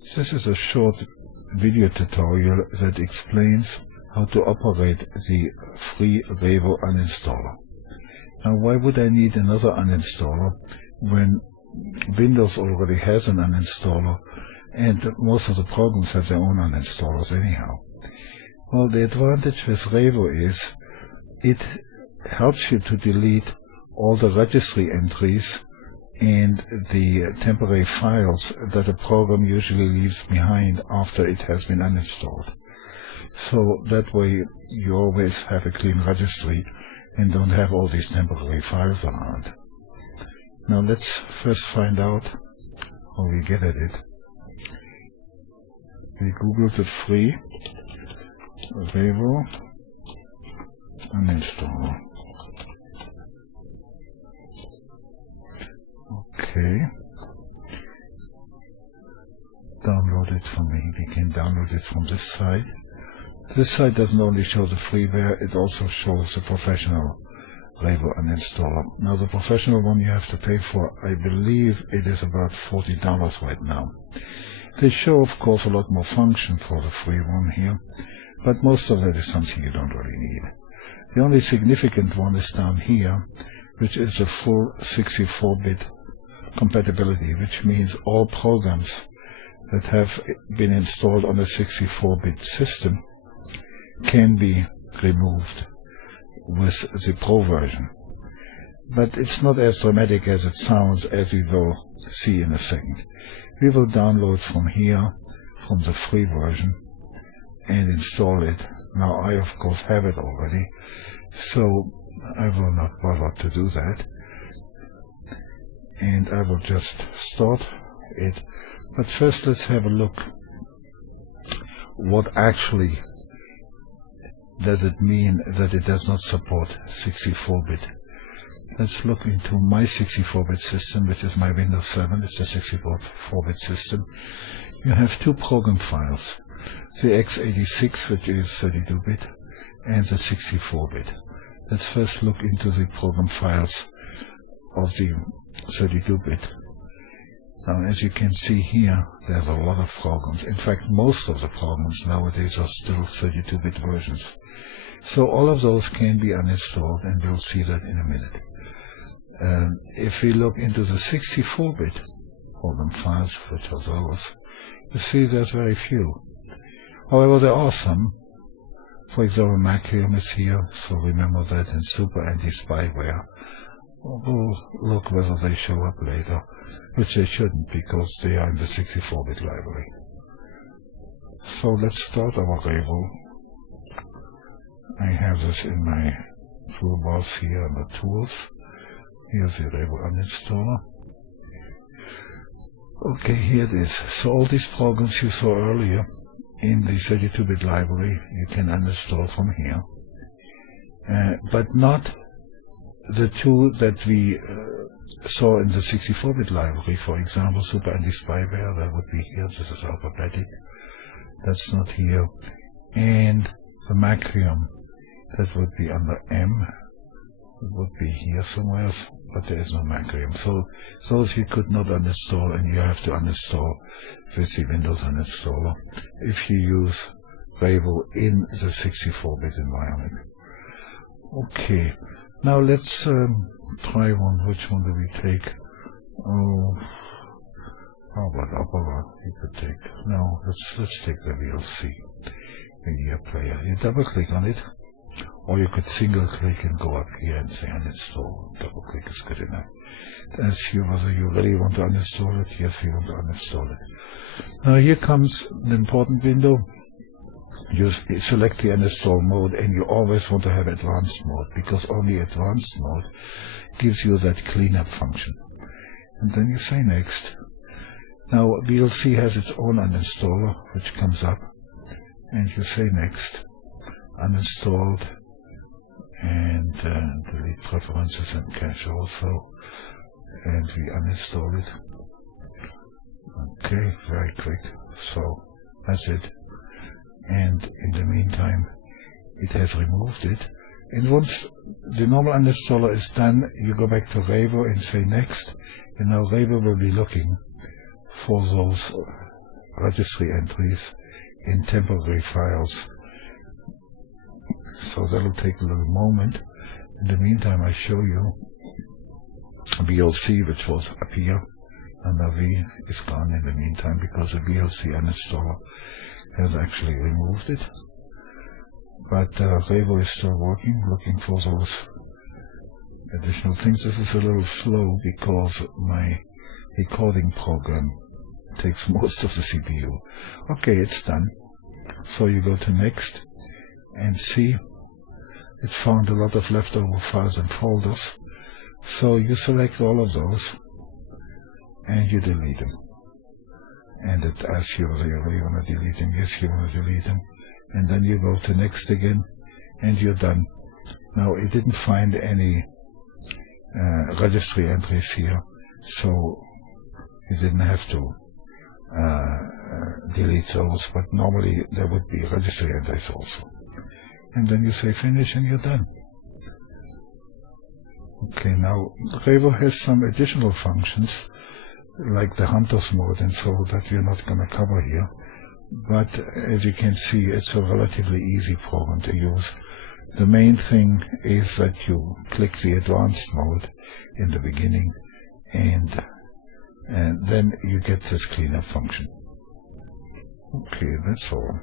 This is a short video tutorial that explains how to operate the free Revo Uninstaller. Now, why would I need another uninstaller when Windows already has an uninstaller and most of the programs have their own uninstallers anyhow? Well, the advantage with Revo is it helps you to delete all the registry entries and the temporary files that a program usually leaves behind after it has been uninstalled. So that way you always have a clean registry and don't have all these temporary files around. Now let's first find out how we get at it. We Google the free Revo Uninstaller. Okay. Download it from me. We can download it from this site. This site doesn't only show the freeware, it also shows the professional Revo Uninstaller. Now the professional one you have to pay for, I believe it is about $40 right now. They show of course a lot more function for the free one here, but most of that is something you don't really need. The only significant one is down here, which is a full 64-bit compatibility, which means all programs that have been installed on a 64-bit system can be removed with the Pro version. But it's not as dramatic as it sounds, as we will see in a second. We will download from here, from the free version, and install it. Now I of course have it already, so I will not bother to do that. And I will just start it. But first let's have a look. What actually does it mean that it does not support 64-bit? Let's look into my 64-bit system, which is my Windows 7. It's a 64-bit system. You have two program files, the x86, which is 32-bit, and the 64-bit. Let's first look into the program files of the 32-bit. Now, as you can see here, there's a lot of programs. In fact, most of the programs nowadays are still 32-bit versions. So all of those can be uninstalled, and we'll see that in a minute. If we look into the 64-bit program files, which are those, you see there's very few. However, there are some. For example, Macrium is here, so remember that, and Super Anti-Spyware. We'll look whether they show up later, which they shouldn't because they are in the 64-bit library. So let's start our Revo. I have this in my toolbars here under Tools. Here's the Revo Uninstaller. Okay, here it is. So all these programs you saw earlier in the 32-bit library you can uninstall from here, but not the two that we saw in the 64-bit library. For example, Super Anti-Spyware, that would be here. This is alphabetic. That's not here. And the Macrium, that would be under M. It would be here somewhere else, but there is no Macrium. So those you could not uninstall, and you have to uninstall with the Windows Uninstaller if you use Revo in the 64-bit environment. Okay. Now let's try one. Which one do we take? Oh, how about upper one? We could take. No, let's take the VLC Media Player. You double click on it, or you could single click and go up here and say uninstall. Double click is good enough. Ask you whether you really want to uninstall it. Yes, we want to uninstall it. Now here comes an important window. You select the uninstall mode, and you always want to have advanced mode, because only advanced mode gives you that cleanup function. And then you say next. Now VLC has its own uninstaller which comes up, and you say next. Uninstalled, and delete preferences and cache also, and we uninstall it. Okay, very quick. So that's it. And in the meantime, it has removed it. And once the normal uninstaller is done, you go back to Revo and say next. And now Revo will be looking for those registry entries in temporary files. So that'll take a little moment. In the meantime, I show you VLC, which was up here under V, is gone in the meantime because the VLC uninstaller has actually removed it. But Revo is still working, looking for those additional things. This is a little slow because my recording program takes most of the CPU. Okay, it's done. So you go to next and see it found a lot of leftover files and folders. So you select all of those and you delete them. And it asks you whether you want to delete them. Yes, you want to delete them. And then you go to next again and you're done. Now it didn't find any registry entries here, so you didn't have to delete those, but normally there would be registry entries also. And then you say finish and you're done. Okay, now Revo has some additional functions like the hunters mode and so that we're not going to cover here. But as you can see, it's a relatively easy program to use. The main thing is that you click the advanced mode in the beginning and then you get this cleanup function. Okay, that's all.